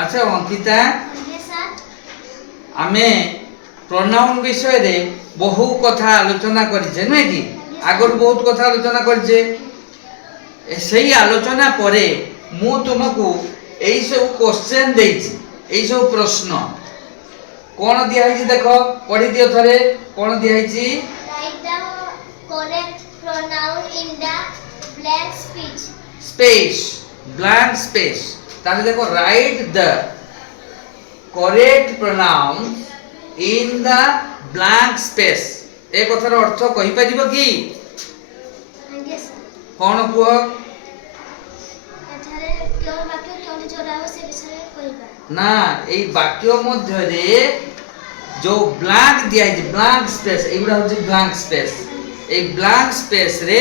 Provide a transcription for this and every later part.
अच्छा Ankita Yes, sir. आमे pronoun विषय रे बहु कथा आलोचना करिছে नय कि आगर बहुत कथा आलोचना करिছে सेही आलोचना परे मु तुमको एई सब क्वेश्चन देइछि एई सब प्रश्न कोन दिया है देखो पढ़ी दियो थरे कोन दिया है Write the correct pronoun in the blank speech. Space blank space ताले देखो write the correct pronoun in the blank space ए कथार अर्थ कहि परिबो कि Yes, sir. कोन कुह एठारे केउ वाक्य केउठी जोड़ाबो से विषय कहिबा. ना एई वाक्य मध्य रे जो ब्लैंक दिया है ब्लैंक स्पेस एगुडा होची blank space a blank space रे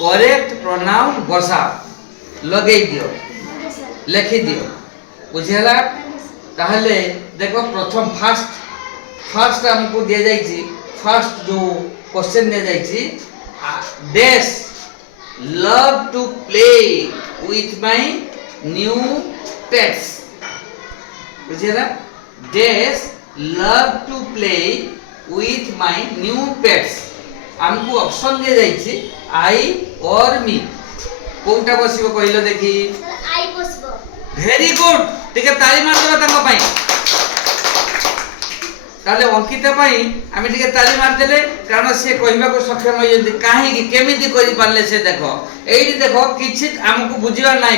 करेक्ट प्रोनाउन बसा लगेई दियो Yes, sir. लिखि दियो बुझियला Yes, sir. ताहले देखो प्रथम फर्स्ट हमको दिया जाइछि फर्स्ट जो क्वेश्चन दिया जाइछि dash love to play with my new pets बुझियला dash love to play with my new pets हमको ऑप्शन दिया जाइछि आई और मी कोनटा बसिबो कहिलो देखि Sir, I possible. Very good टिके ताली मार देबा तांको पई ताले अंकिता पई आमे टिके ताली मार देले कारण से कहिबा को सक्षम होयନ୍ତି काहे कि केमिति करि पारले से देखो एई देखो किछि हमकु बुझिबा नाही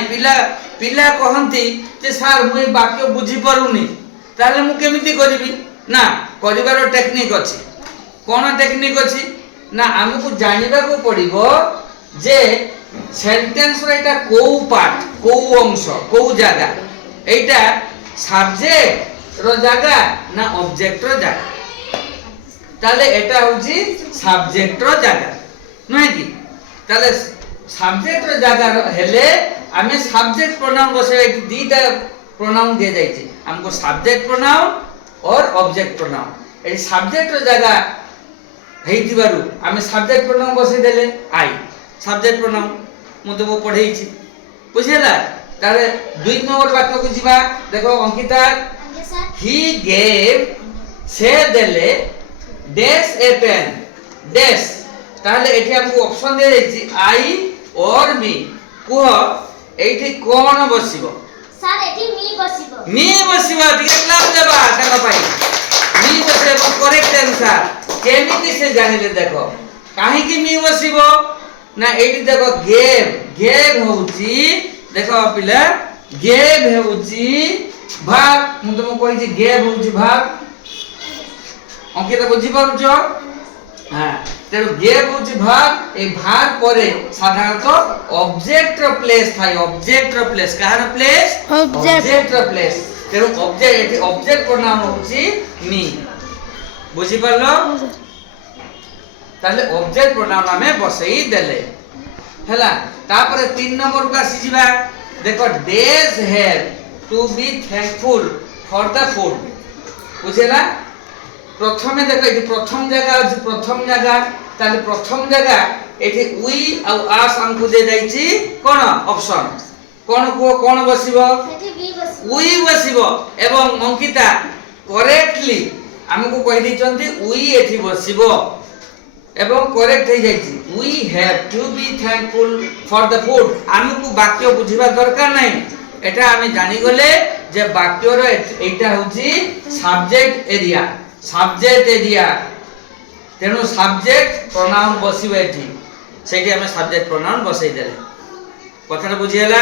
पिला कहंती जे सर मुई वाक्य बुझी परुनी ताले मु केमिति करिवि ना करिवार टेक्निक अछि कोन टेक्निक अछि ना हमकु जानिबा को पड़िबो जे सेंटेंस रे एटा को पार्ट को अंश को जागा एटा सब्जेक्ट रो जागा ना ऑब्जेक्ट रो जागा ताले एटा होची सब्जेक्ट रो जागा नय कि ताले सब्जेक्ट रो जागा हेले आमे सब्जेक्ट प्रोनाउन बसे दीटा प्रोनाउन दे जाइछि हमको सब्जेक्ट प्रोनाउन और ऑब्जेक्ट प्रोनाउन ए सब्जेक्ट रो जागा हेइतिबारु आमे सब्जेक्ट प्रोनाउन बसे देले आई सब्जेक्ट प्रोनाउन मु तो पढ़ेइछि बुझिला तारे दुई नंबर वाक्य को जिबा देखो Ankita Yes, sir. He gave से देले डैश ए पेन डैश ताले एठी हमको ऑप्शन दे जाइछि आई और मी कुह एठी कोन बसिबो Sir, एठी मी बसिबो. मी बसिबो टिके क्लास देबा ताका पाई मी बसिबो करेक्ट आंसर केमिति से जानिले देखो काहे कि मी बसिबो ना एठी देखो गेव होउची देखो पिला गेव होउची भाग मु तुमको कहि छी गेव होउची भाग अंकित बुझी पारुछो हां तेरो गेव होउची भाग ए भाग परे साधारणतः ऑब्जेक्ट रो प्लेस थाई ऑब्जेक्ट रो प्लेस कहार प्लेस ऑब्जेक्ट रो प्लेस तेरो ऑब्जेक्ट एठी ऑब्जेक्ट प्रोनाउन होउची मी बुझी पारलो ताले ऑब्जेक्ट प्रोनाउन हमें बसई देले हैला तापर 3 नंबर को आसी जिबा देखो days have to be thankful for the food बुझेला प्रथमे देखो एठी प्रथम जगह ताले प्रथम जगह एठी वी आ आस हमको दे जाईची कोन ऑप्शन कोन बसिबो एठी बी बसिबो. वी बसिबो एवं अंकिता करेक्टली हमको कहि दैचंती वी एठी बसिबो एवं करेक्ट हो जाइछि we have to be thankful for the food हमको वाक्य बुझिबा दरकार नै एटा हमें जानि गले जे वाक्य रो एटा होछि सब्जेक्ट एरिया तेनु सब्जेक्ट प्रोनाउन बसिबो एठी सेठी हमें सब्जेक्ट प्रोनाउन बसै देले कथाटा बुझियला